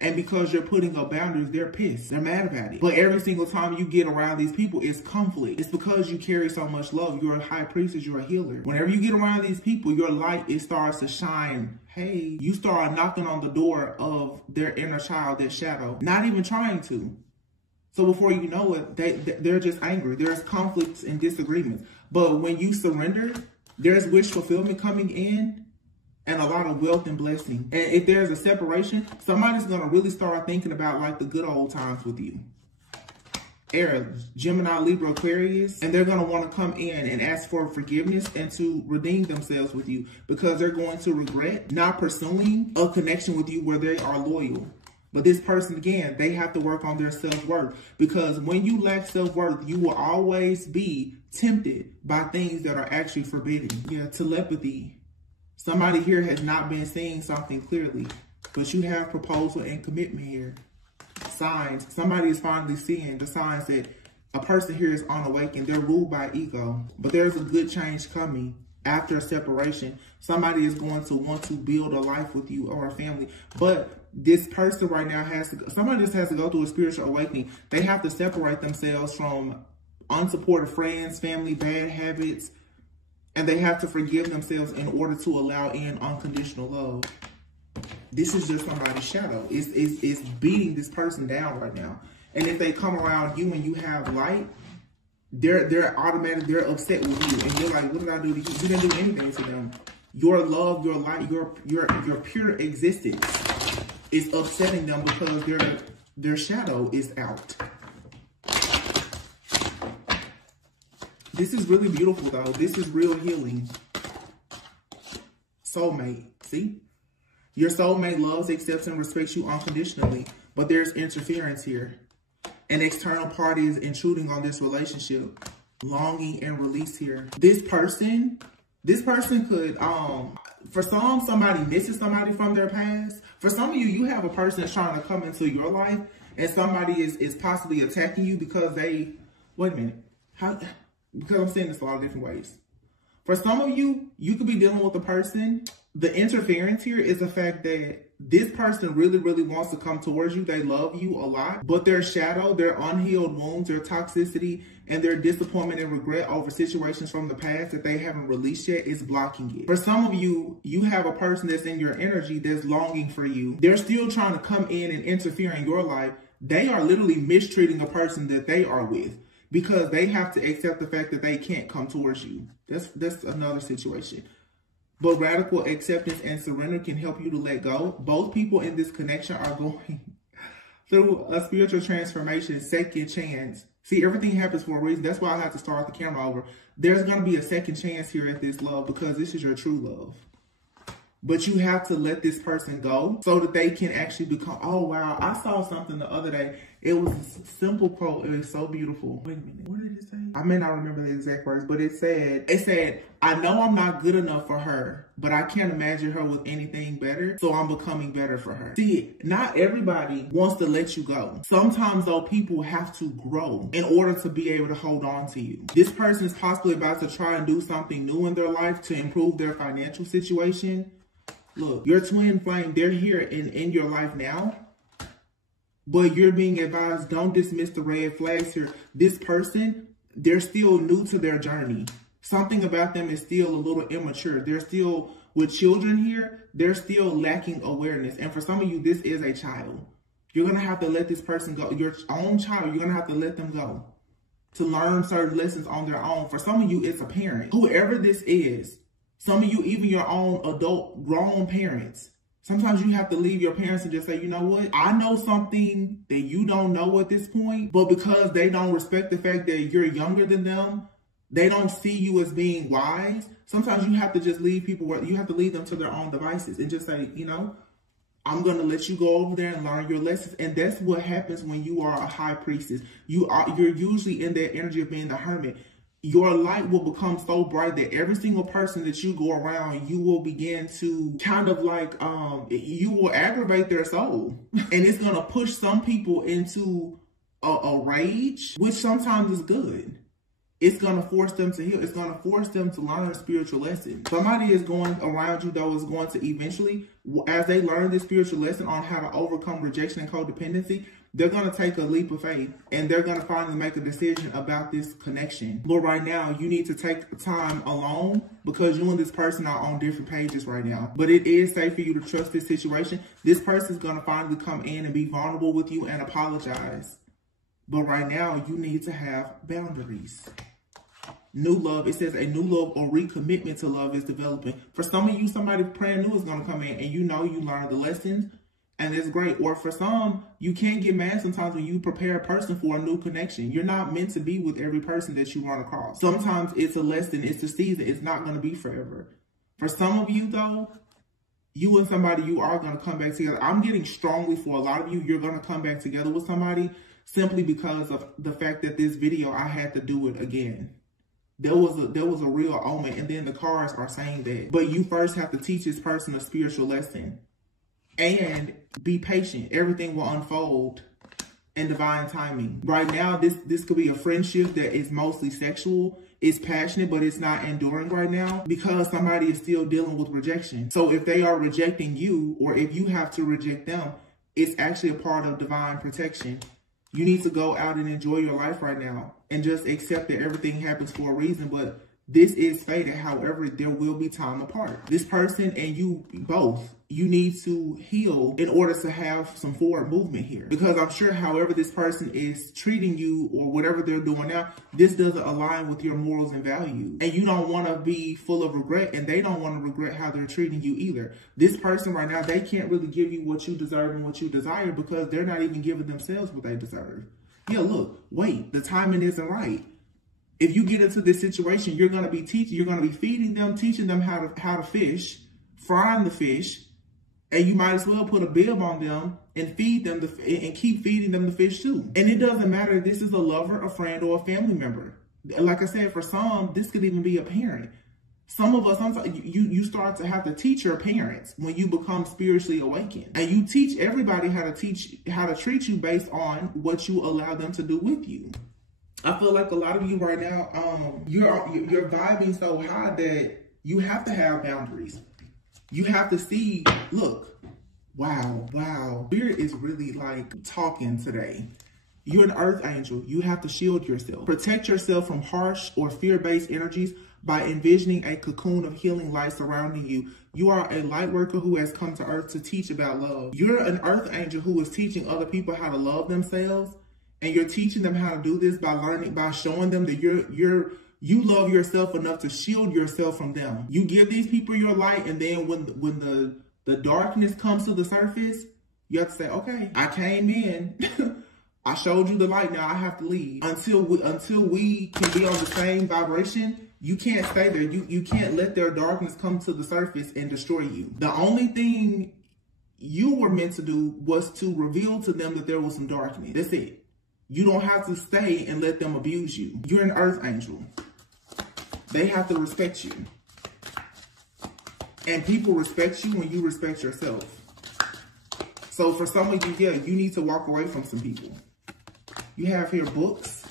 And because you're putting up boundaries, they're pissed. They're mad about it. But every single time you get around these people, it's conflict. It's because you carry so much love. You're a high priestess. You're a healer. Whenever you get around these people, your light, it starts to shine. Hey, you start knocking on the door of their inner child, their shadow. Not even trying to. So before you know it, they're just angry. There's conflicts and disagreements. But when you surrender, there's wish fulfillment coming in. And a lot of wealth and blessing. And if there's a separation, somebody's going to really start thinking about like the good old times with you. Aries, Gemini, Libra, Aquarius. And they're going to want to come in and ask for forgiveness and to redeem themselves with you. Because they're going to regret not pursuing a connection with you where they are loyal. But this person, again, they have to work on their self-worth. Because when you lack self-worth, you will always be tempted by things that are actually forbidden. Yeah, telepathy. Somebody here has not been seeing something clearly, but you have proposal and commitment here. Signs. Somebody is finally seeing the signs that a person here is unawakened. They're ruled by ego, but there's a good change coming after a separation. Somebody is going to want to build a life with you or a family, but this person right now somebody just has to go through a spiritual awakening. They have to separate themselves from unsupportive friends, family, bad habits, and they have to forgive themselves in order to allow in unconditional love. This is just somebody's shadow. It's beating this person down right now. And if they come around you and you have light, they're automatic. They're upset with you, and you're like, "What did I do to you?" You didn't do anything to them. Your love, your light, your pure existence is upsetting them because their shadow is out. This is really beautiful, though. This is real healing. Soulmate. See? Your soulmate loves, accepts, and respects you unconditionally. But there's interference here. An external party is intruding on this relationship. Longing and release here. This person could, for somebody misses somebody from their past. For some of you, you have a person that's trying to come into your life. And somebody is possibly attacking you because they, wait a minute. Because I'm saying this a lot of different ways. For some of you, you could be dealing with a person. The interference here is the fact that this person really, really wants to come towards you. They love you a lot, but their shadow, their unhealed wounds, their toxicity, and their disappointment and regret over situations from the past that they haven't released yet is blocking it. For some of you, you have a person that's in your energy that's longing for you. They're still trying to come in and interfere in your life. They are literally mistreating a person that they are with because they have to accept the fact that they can't come towards you. That's another situation. But radical acceptance and surrender can help you to let go. Both people in this connection are going through a spiritual transformation, second chance. See, everything happens for a reason. That's why I have to start the camera over. There's going to be a second chance here at this love because this is your true love. But you have to let this person go so that they can actually become, oh, wow. I saw something the other day. It was a simple quote. It was so beautiful. Wait a minute. What did it say? I may not remember the exact words, but it said, I know I'm not good enough for her, but I can't imagine her with anything better. So I'm becoming better for her. See, not everybody wants to let you go. Sometimes, though, people have to grow in order to be able to hold on to you. This person is possibly about to try and do something new in their life to improve their financial situation. Look, your twin flame, they're here in your life now. But you're being advised, don't dismiss the red flags here. This person, they're still new to their journey. Something about them is still a little immature. They're still, with children here, they're still lacking awareness. And for some of you, this is a child. You're going to have to let this person go. Your own child, you're going to have to let them go to learn certain lessons on their own. For some of you, it's a parent. Whoever this is, some of you, even your own adult, grown parents, sometimes you have to leave your parents and just say, you know what? I know something that you don't know at this point, but because they don't respect the fact that you're younger than them, they don't see you as being wise. Sometimes you have to just leave people where you have to leave them to their own devices and just say, you know, I'm going to let you go over there and learn your lessons. And that's what happens when you are a high priestess. You're usually in that energy of being the hermit. Your light will become so bright that every single person that you go around, you will begin to kind of like, you will aggravate their soul. And it's going to push some people into a rage, which sometimes is good. It's going to force them to heal. It's going to force them to learn spiritual lessons. Somebody is going around you, though, is going to eventually, as they learn this spiritual lesson on how to overcome rejection and codependency, they're going to take a leap of faith and they're going to finally make a decision about this connection. But right now, you need to take time alone because you and this person are on different pages right now. But it is safe for you to trust this situation. This person is going to finally come in and be vulnerable with you and apologize. But right now, you need to have boundaries. New love, it says a new love or recommitment to love is developing. For some of you, somebody brand new is going to come in and you know you learned the lessons. And it's great. Or for some, you can't get mad sometimes when you prepare a person for a new connection. You're not meant to be with every person that you run across. Sometimes it's a lesson, it's a season. It's not going to be forever. For some of you, though, you and somebody, you are going to come back together. I'm getting strongly for a lot of you, you're going to come back together with somebody simply because of the fact that this video, I had to do it again. There was a real omen, and then the cards are saying that. But you first have to teach this person a spiritual lesson. And be patient. Everything will unfold in divine timing. Right now, this could be a friendship that is mostly sexual. It's passionate, but it's not enduring right now because somebody is still dealing with rejection. So if they are rejecting you, or if you have to reject them, it's actually a part of divine protection. You need to go out and enjoy your life right now and just accept that everything happens for a reason. But this is fated. However, there will be time apart. This person and you both, you need to heal in order to have some forward movement here. Because I'm sure however this person is treating you or whatever they're doing now, this doesn't align with your morals and values. And you don't want to be full of regret, and they don't want to regret how they're treating you either. This person right now, they can't really give you what you deserve and what you desire because they're not even giving themselves what they deserve. Yeah, look, wait, the timing isn't right. If you get into this situation, you're going to be teaching, you're going to be feeding them, teaching them how to fish, frying the fish, and you might as well put a bib on them and feed them and keep feeding them the fish too. And it doesn't matter if this is a lover, a friend, or a family member. Like I said, for some, this could even be a parent. Some of us, sometimes you start to have to teach your parents when you become spiritually awakened. And you teach everybody how to treat you based on what you allow them to do with you. I feel like a lot of you right now, you're vibing so high that you have to have boundaries. You have to see, look, Wow. Spirit is really like talking today. You're an earth angel. You have to shield yourself. Protect yourself from harsh or fear-based energies by envisioning a cocoon of healing light surrounding you. You are a light worker who has come to earth to teach about love. You're an earth angel who is teaching other people how to love themselves. And you're teaching them how to do this by showing them that you love yourself enough to shield yourself from them. You give these people your light, and then when the darkness comes to the surface, you have to say, okay, I came in. I showed you the light, now I have to leave. Until we can be on the same vibration, you can't stay there. You can't let their darkness come to the surface and destroy you. The only thing you were meant to do was to reveal to them that there was some darkness. That's it. You don't have to stay and let them abuse you. You're an earth angel. They have to respect you. And people respect you when you respect yourself. So for some of you, yeah, you need to walk away from some people. You have here books.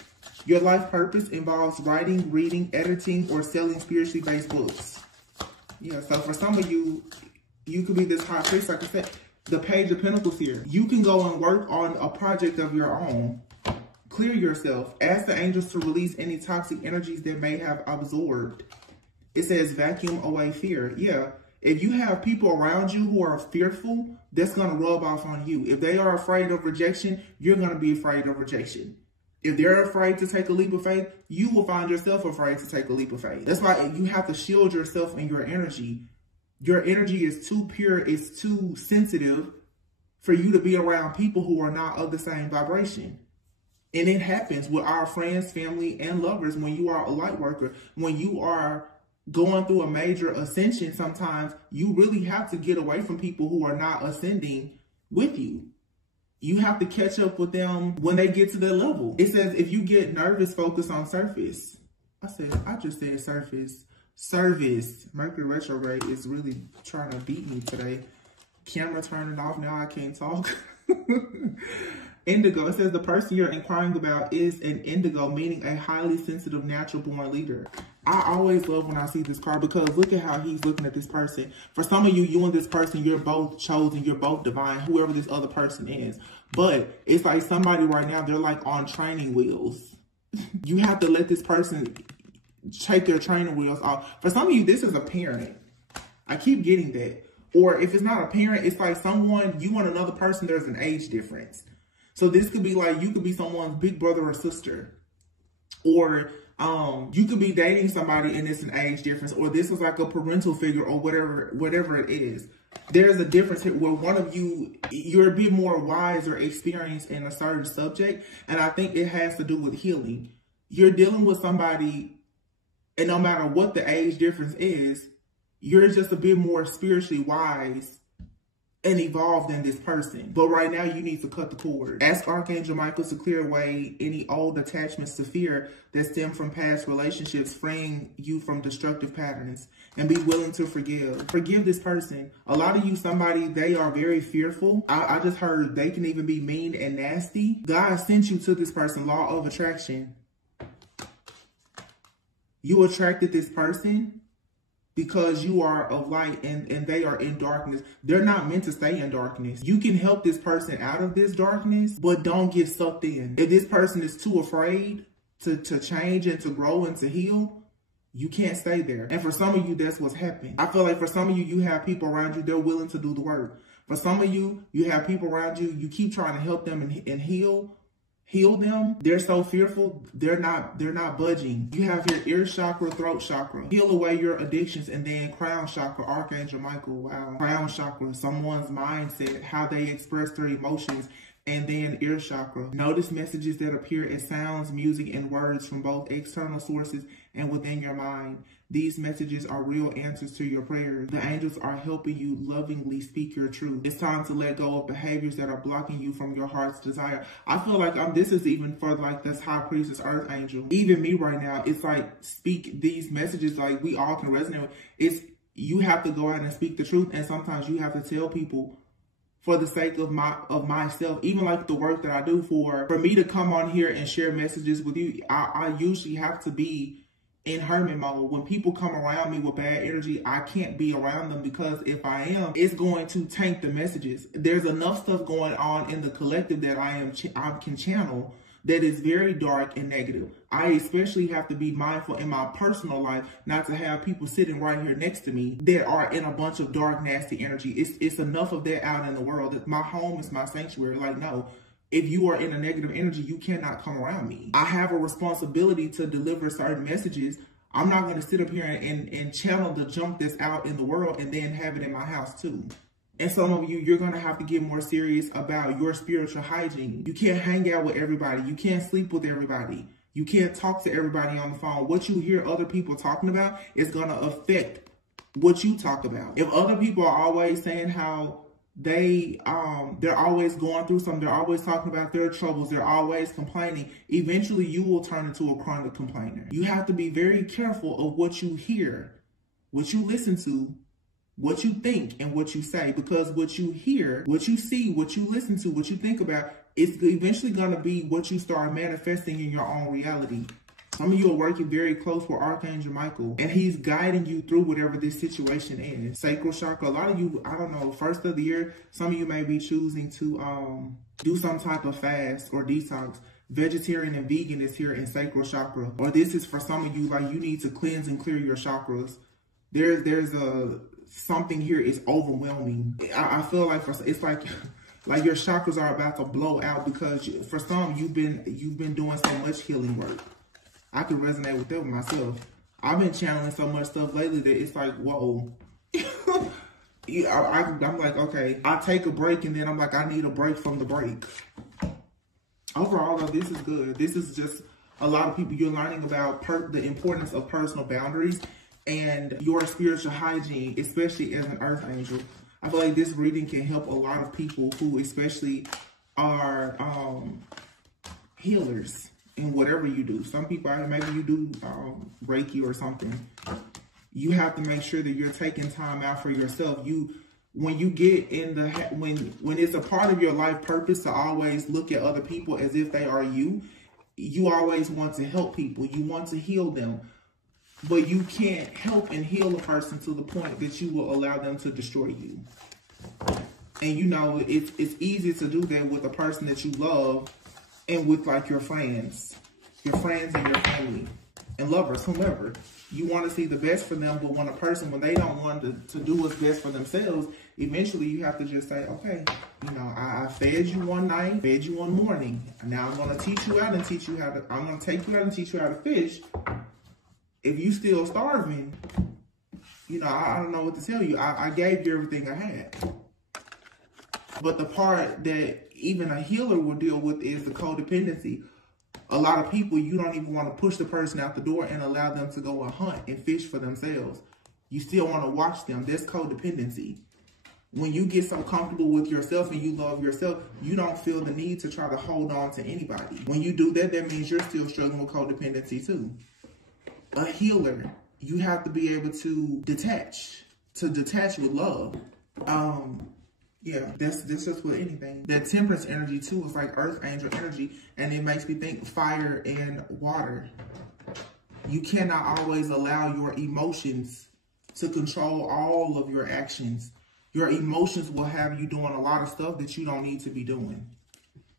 Your life purpose involves writing, reading, editing, or selling spiritually based books. Yeah, so for some of you, you could be this high priest, like I said, the Page of Pentacles here. You can go and work on a project of your own. Clear yourself. Ask the angels to release any toxic energies that may have absorbed. It says vacuum away fear. Yeah, if you have people around you who are fearful, that's going to rub off on you. If they are afraid of rejection, you're going to be afraid of rejection. If they're afraid to take a leap of faith, you will find yourself afraid to take a leap of faith. That's why you have to shield yourself and your energy. Your energy is too pure, it's too sensitive for you to be around people who are not of the same vibration. And it happens with our friends, family, and lovers when you are a light worker. When you are going through a major ascension, sometimes you really have to get away from people who are not ascending with you. You have to catch up with them when they get to their level. It says if you get nervous, focus on surface. I just said surface. Service. Mercury retrograde is really trying to beat me today. Camera turning off, now I can't talk. Indigo, it says the person you're inquiring about is an indigo, meaning a highly sensitive, natural-born leader. I always love when I see this card because look at how he's looking at this person. For some of you, you and this person, you're both chosen, you're both divine, whoever this other person is. But it's like somebody right now, they're like on training wheels. You have to let this person take their training wheels off. For some of you, this is a parent. I keep getting that. Or if it's not a parent, it's like someone, you and another person, there's an age difference. So this could be like, you could be someone's big brother or sister. Or you could be dating somebody and it's an age difference. Or this is like a parental figure or whatever it is. There's a difference here where one of you, you're a bit more wise or experienced in a certain subject. And I think it has to do with healing. You're dealing with somebody, and no matter what the age difference is, you're just a bit more spiritually wise and evolved than this person. But right now, you need to cut the cord. Ask Archangel Michael to clear away any old attachments to fear that stem from past relationships, freeing you from destructive patterns, and be willing to forgive. Forgive this person. A lot of you, somebody, they are very fearful. I just heard they can even be mean and nasty. God sent you to this person, law of attraction. You attracted this person because you are of light and they are in darkness. They're not meant to stay in darkness. You can help this person out of this darkness, but don't get sucked in. If this person is too afraid to change and to grow and to heal, you can't stay there. And for some of you, that's what's happening. I feel like for some of you, you have people around you, they're willing to do the work. For some of you, you have people around you, you keep trying to help them and heal them. They're so fearful, they're not budging. You have your ear chakra, throat chakra. Heal away your addictions. And then crown chakra, Archangel Michael. Wow. Crown chakra, someone's mindset, how they express their emotions. And then ear chakra. Notice messages that appear as sounds, music, and words from both external sources and within your mind. These messages are real answers to your prayers. The angels are helping you lovingly speak your truth. It's time to let go of behaviors that are blocking you from your heart's desire. I feel like this is even for like this high priestess earth angel. Even me right now, it's like speak these messages like we all can resonate with. It's you have to go out and speak the truth. And sometimes you have to tell people for the sake of myself, even like the work that I do for me to come on here and share messages with you, I usually have to be in hermit mode. When people come around me with bad energy, I can't be around them, because if I am, it's going to taint the messages. There's enough stuff going on in the collective that I can channel that is very dark and negative. I especially have to be mindful in my personal life not to have people sitting right here next to me that are in a bunch of dark, nasty energy. It's enough of that out in the world. My home is my sanctuary. Like, no. If you are in a negative energy, you cannot come around me. I have a responsibility to deliver certain messages. I'm not going to sit up here and channel the junk that's out in the world and then have it in my house too. And some of you, you're going to have to get more serious about your spiritual hygiene. You can't hang out with everybody. You can't sleep with everybody. You can't talk to everybody on the phone. What you hear other people talking about is going to affect what you talk about. If other people are always saying how they're always going through something, they're always talking about their troubles, they're always complaining, eventually you will turn into a chronic complainer. You have to be very careful of what you hear, what you listen to, what you think, and what you say, because what you hear, what you see, what you listen to, what you think about, is eventually going to be what you start manifesting in your own reality. Some of you are working very close with Archangel Michael, and he's guiding you through whatever this situation is. Sacral chakra, a lot of you, I don't know, first of the year, some of you may be choosing to do some type of fast or detox. Vegetarian and vegan is here in sacral chakra. Or this is for some of you, like, you need to cleanse and clear your chakras. There's something here is overwhelming. I feel like it's like your chakras are about to blow out, because for some, you've been doing so much healing work. I can resonate with that with myself. I've been channeling so much stuff lately that it's like, whoa. I'm like, okay, I take a break, and then I'm like, I need a break from the break. Overall, though, this is good. This is just a lot of people, you're learning about the importance of personal boundaries and your spiritual hygiene, especially as an earth angel. I feel like this reading can help a lot of people who especially are healers in whatever you do. Some people, maybe you do Reiki or something. You have to make sure that you're taking time out for yourself. When you get in the, when it's a part of your life purpose to always look at other people as if they are you, you always want to help people. You want to heal them. But you can't help and heal a person to the point that you will allow them to destroy you. And you know, it's easy to do that with a person that you love and with like your friends and your family and lovers, whomever. You want to see the best for them, but when they don't want to do what's best for themselves, eventually you have to just say, okay, you know, I fed you one night, fed you one morning. Now I'm going to teach you out and teach you how to, I'm going to take you out and teach you how to fish. If you still starving, you know, I don't know what to tell you. I gave you everything I had. But the part that even a healer will deal with is the codependency. A lot of people, you don't even want to push the person out the door and allow them to go and hunt and fish for themselves. You still want to watch them. That's codependency. When you get so comfortable with yourself and you love yourself, you don't feel the need to try to hold on to anybody. When you do that, that means you're still struggling with codependency too. A healer, you have to be able to detach with love. Yeah, that's just with anything. That temperance energy too is like earth angel energy, and it makes me think fire and water. You cannot always allow your emotions to control all of your actions. Your emotions will have you doing a lot of stuff that you don't need to be doing.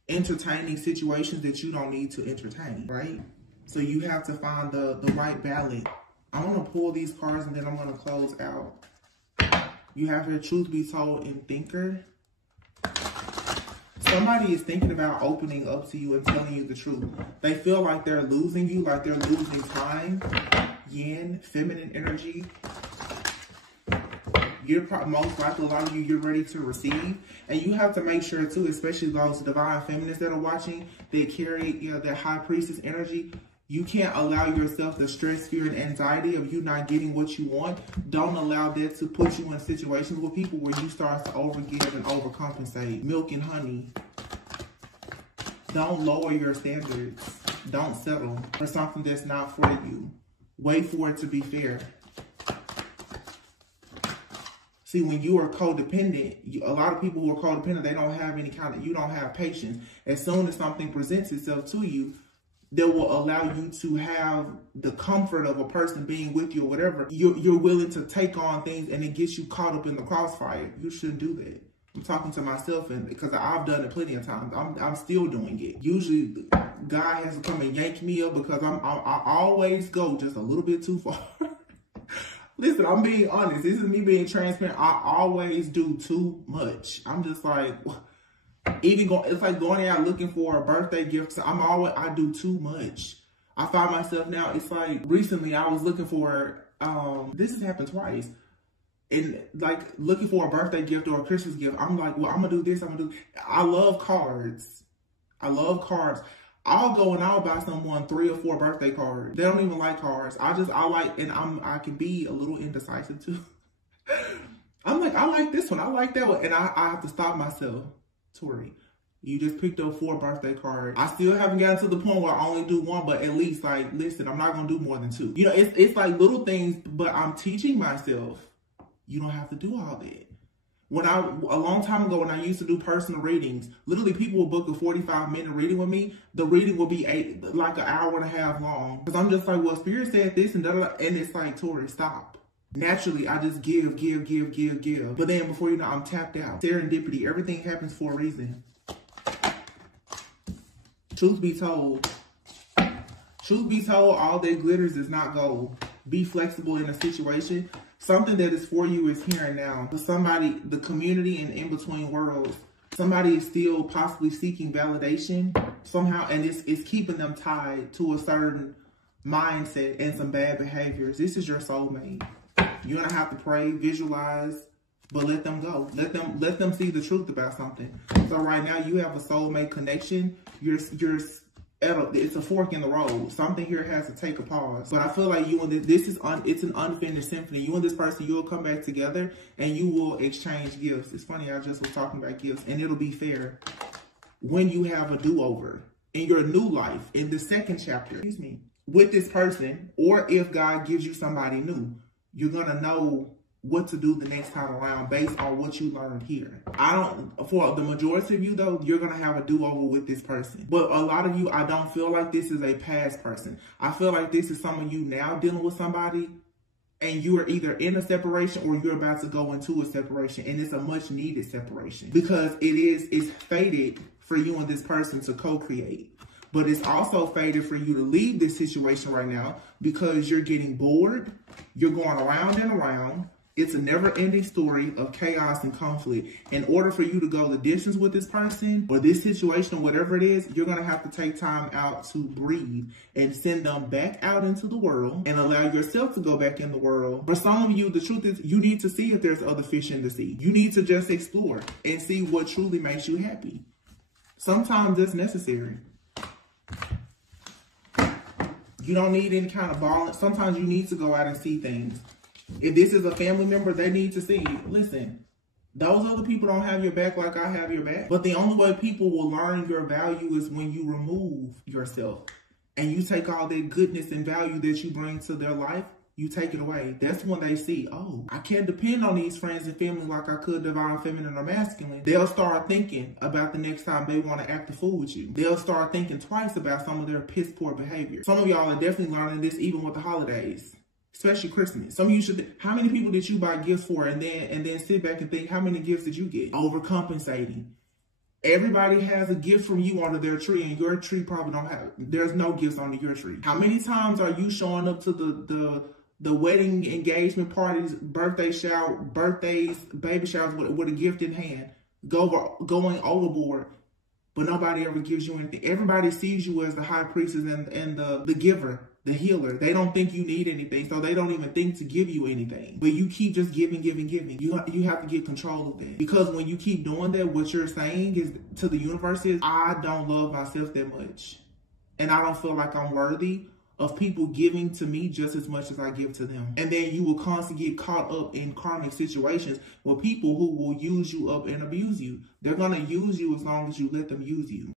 Entertaining situations that you don't need to entertain, right? So you have to find the right balance. I'm going to pull these cards and then I'm going to close out. You have your truth be told in thinker. Somebody is thinking about opening up to you and telling you the truth. They feel like they're losing you, like they're losing time. Yin, feminine energy. You're most likely, a lot of you, you're ready to receive. And you have to make sure too, especially those divine feminists that are watching, they carry, you know, that high priestess energy. You can't allow yourself the stress, fear, and anxiety of you not getting what you want. Don't allow that to put you in situations with people where you start to overgive and overcompensate. Milk and honey. Don't lower your standards. Don't settle for something that's not for you. Wait for it to be fair. See, when you are codependent, a lot of people who are codependent, they don't have any kind of, you don't have patience. As soon as something presents itself to you, that will allow you to have the comfort of a person being with you or whatever, you're willing to take on things and it gets you caught up in the crossfire. You shouldn't do that. I'm talking to myself, and because I've done it plenty of times. I'm still doing it. Usually, God has to come and yank me up because I always go just a little bit too far. Listen, I'm being honest. This is me being transparent. I always do too much. I'm just like, it's like going out looking for a birthday gift. So I do too much. I find myself now, it's like recently I was looking for, this has happened twice. And like looking for a birthday gift or a Christmas gift, I'm like, well, I'm gonna do this, I love cards. I love cards. I'll go and I'll buy someone 3 or 4 birthday cards. They don't even like cards. I like, and I can be a little indecisive too. I'm like, I like this one, I like that one. And I have to stop myself. Tori, you just picked up 4 birthday cards. I still haven't gotten to the point where I only do 1, but at least like, listen, I'm not gonna do more than 2. You know, it's like little things, but I'm teaching myself. You don't have to do all that. A long time ago, when I used to do personal readings, literally people would book a 45-minute reading with me. The reading would be like an hour and a half long. Because I'm just like, well, Spirit said this and da-da-da. And it's like, Tori, stop. Naturally, I just give. But then before you know, I'm tapped out. Serendipity, everything happens for a reason. Truth be told, all that glitters is not gold. Be flexible in a situation. Something that is for you is here and now. For somebody, the community and in between worlds, somebody is still possibly seeking validation somehow, and it's keeping them tied to a certain mindset and some bad behaviors. This is your soulmate. You're gonna have to pray, visualize, but let them go. Let them see the truth about something. So right now you have a soulmate connection. It's a fork in the road. Something here has to take a pause. But I feel like you and it's an unfinished symphony. You and this person, you'll come back together and you will exchange gifts. It's funny, I just was talking about gifts, and it'll be fair when you have a do-over in your new life, in the second chapter, with this person, or if God gives you somebody new, you're gonna know what to do the next time around based on what you learned here. For the majority of you though, you're gonna have a do-over with this person. But a lot of you, I don't feel like this is a past person. I feel like this is some of you now dealing with somebody and you are either in a separation or you're about to go into a separation, and it's a much needed separation because it's fated for you and this person to co-create. But it's also fated for you to leave this situation right now because you're getting bored, you're going around and around. It's a never-ending story of chaos and conflict. In order for you to go the distance with this person or this situation or whatever it is, you're going to have to take time out to breathe and send them back out into the world and allow yourself to go back in the world. For some of you, the truth is you need to see if there's other fish in the sea. You need to just explore and see what truly makes you happy. Sometimes it's necessary. You don't need any kind of balance. Sometimes you need to go out and see things. If this is a family member, they need to see, listen, those other people don't have your back like I have your back. But the only way people will learn your value is when you remove yourself and you take all that goodness and value that you bring to their life, you take it away. That's when they see, oh, I can't depend on these friends and family like I could divine feminine or masculine. They'll start thinking about the next time they want to act a fool with you. They'll start thinking twice about some of their piss poor behavior. Some of y'all are definitely learning this even with the holidays. Especially Christmas. Some of you should, how many people did you buy gifts for and then sit back and think, how many gifts did you get? Overcompensating. Everybody has a gift from you under their tree, and your tree probably don't have, there's no gifts under your tree. How many times are you showing up to the wedding, engagement parties, birthday shower, birthdays, baby showers with a gift in hand, going overboard, but nobody ever gives you anything? Everybody sees you as the high priestess and the giver, the healer. They don't think you need anything, so they don't even think to give you anything. But you keep just giving. You have to get control of that. Because when you keep doing that, what you're saying is to the universe is, I don't love myself that much. And I don't feel like I'm worthy of people giving to me just as much as I give to them. And then you will constantly get caught up in karmic situations with people who will use you up and abuse you. They're going to use you as long as you let them use you.